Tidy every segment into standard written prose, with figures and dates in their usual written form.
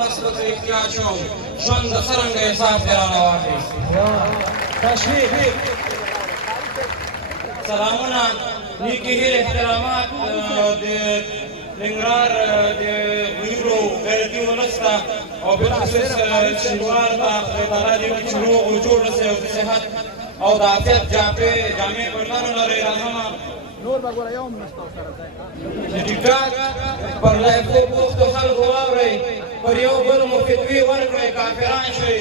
مسلک ته احتیاج شوم ژوند د څرنګه حساب دې رانه واخیست تشریف سلامونه نیکې هیلې احترامات د ننګرهار د غیرو غیرتي ولس ته او بالخصوص شینوار ته خدای تعالی دې وکړي چې روغ او جوړ اوسئ او د صحت او د عافیت جامې بدلانو لرئ راځمه نور به ګوره یو هم نشته ورسره ځای د ټیکټاک پر لایقو پوښتو خلکو واورئ پر یو بل مو فتوې ورکړئ کافران شئ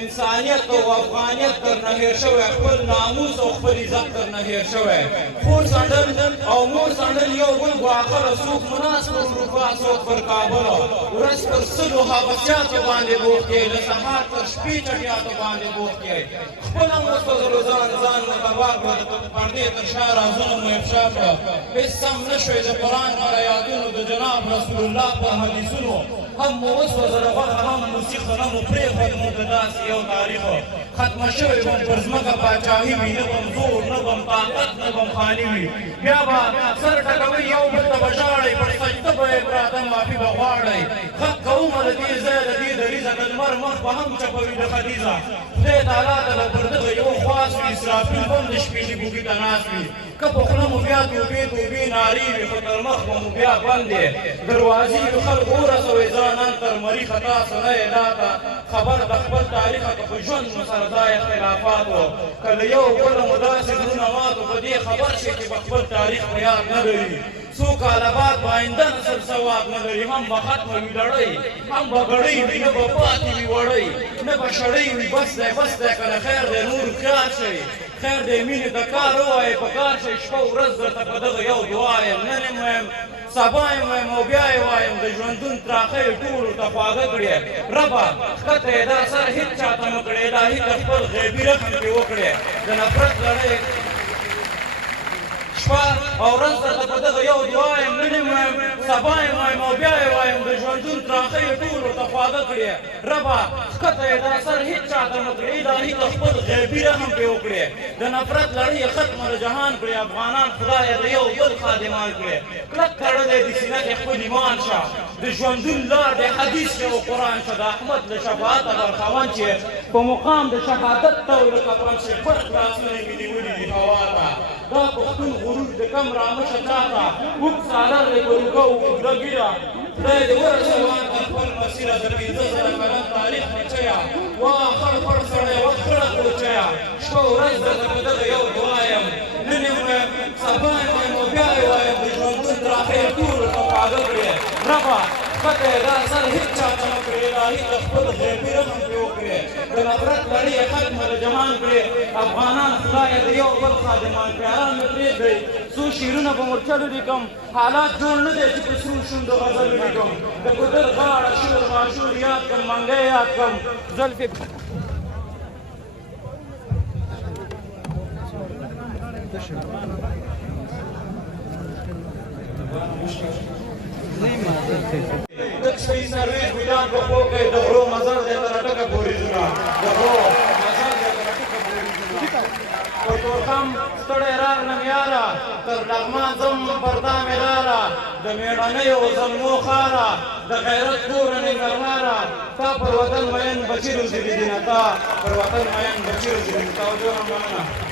انسانیت او افغانیت درنه هېر شوی خپل ناموس او خپل عزت درنه هېر شوی خور څنډل او مور څنډل یو بل ګواښله څوک مناس پر اروپا څوک پر کابل ورځ پر سلو حبسیاتو باندې بوخت یې له سهار تر شپې چټیاتو باندې بوخت یې خپله مو وسوځلو ځان مو تباه کړه د پردې تر شا رازونه مو افشا کړه هېڅ سم نه شوی د قرآن پر ایاتونو د جناب رسول الله په حدیثونو هم مو وسوځله غوښه هم موسیقه نه مو پرېښود مو د داسې یو تاریخ ختمه شوې وم پر ځمکه پاچاهي وي نه بم زور نه بم طاقت نه بم خاني وي بیا به سر ټکوئ یو بل ته به ژاړئ پر سجده به یې پراته معافي به غواړئ غږ کومه د دې ځای د دې دریځه د لمر مخ به هم چپوي د ختیځه خدای تعالی ته به پر دغه یو خواص وي اسرافیل به هم د شپېلي بوګي ته ناست وي که په خوله مو بیا توبې نارې وي خو تر مخ به مو بیا بند دی دروازې د خلکو ورسوئ ځانان تر مریخه تاسو نه یې لاته خبر د خپل تاریخه که په ژوند مو سره دا اختلافات و که له یو بله مو داسې زړونه ماتو په دې خبر شئ چې په خپل تاریخ په یاد نه لري څو کاله بعد به آینده نسل سواد نه لري هم به ختمه وي لړۍ هم به ګړۍ وي نه به پاتې وي وړۍ نه به شړۍ وي بس دی که له خیر دی نور خیال شئ خیر دی مینې د کار ووایئ په کار شئ شپه ورځ درته په دغه یو دعا یم نن یې وایم سبا یې وایم او بیا یې وایم د ژوندون تراخه یې ټولو ته خواږه کړې ربه ښکته یې دا سر هېڅ چاته مه کړې الهي ته خپل غیبي رحم پرې وکړې د نفرت لړۍ شپه او ورځ درته په دغه یو دعا یم نن یې وایم سبا یې وایم او بیا یې وایم د ژوندون تراخه یې ټولو ته خواږه کړې ربه ښکته یې دا سر هېڅ چاته مه کړې الهي ته خپل غیبي رحم پرې وکړې د نفرت لړۍ یې ختمه د جهان کړې افغانان خدایه د یو بل خادمان کړې کلک تړلی د سینه کې خپل ایمان شه د ژوندون لار د حدیث شه او قرآن شه د احمد له شفاعته برخوان چې په مقام د شهادت ته ورکفن شي پټ لاسونه یې مې نیولي دي هوا ته دا پښتون غرور د کم رامشه چاته اوږد سالر دی په روکه اوږده ږیره خدای دې ورسوان ته خپل مسیره د پنځه زره کلن تاریخ نیچیا وا خړ سړی وخت خړه کوچیا شپه ورځ درته په دغه یو دعا یم نن یې وایم سبا یې وایم او بیا یې وایم د ژوندون تراخه یې ټولو ته خواږه کړې ربه ښکته یې دا سر هېڅ چاته مه کړې الهي ته خپل غیبي رحم پرې وکړې د نفرت لړۍ یې ختمه د جهان کړې افغانان خدایه د یو بل خادمان کړې ارام مې پرېږدئ څو شعرونه په مورچلو لیکم حالات جوړ نه دی چې په سرو شونډو غزلو لیکم د ګودر غاړه شور ماشور یاد کړم منګی یاد کړم زلفې دک شپې سرویس ګلان په پو کې د غرو مزل دی تر ټکه پورې ځونه د غرو مزل دی تر ټکه پورې ځونه په تورخم ستړی راغلم یاره تر لغمان ځم پردا مې لاره د مېړنیو زلمو ښاره د غیرت کوره ننګرهاره تا پر وطن مین بچي روزي دي نه تا پر وطن مین بچي روزي دي توجه هم مننه